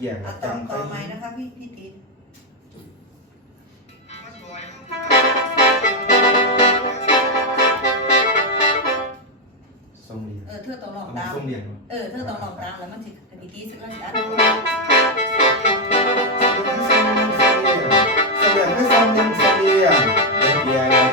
เกียงต่อจำไปนะคะพี่พี่ตีนเออเธอต้องลองตาม ส่มีวเออเธอต้องลองตามแล้วมันจะพี่ติสักันส่งเรียนส่งเรียส่งเรียไม่ส่งเรียนส่งเรียนเรียน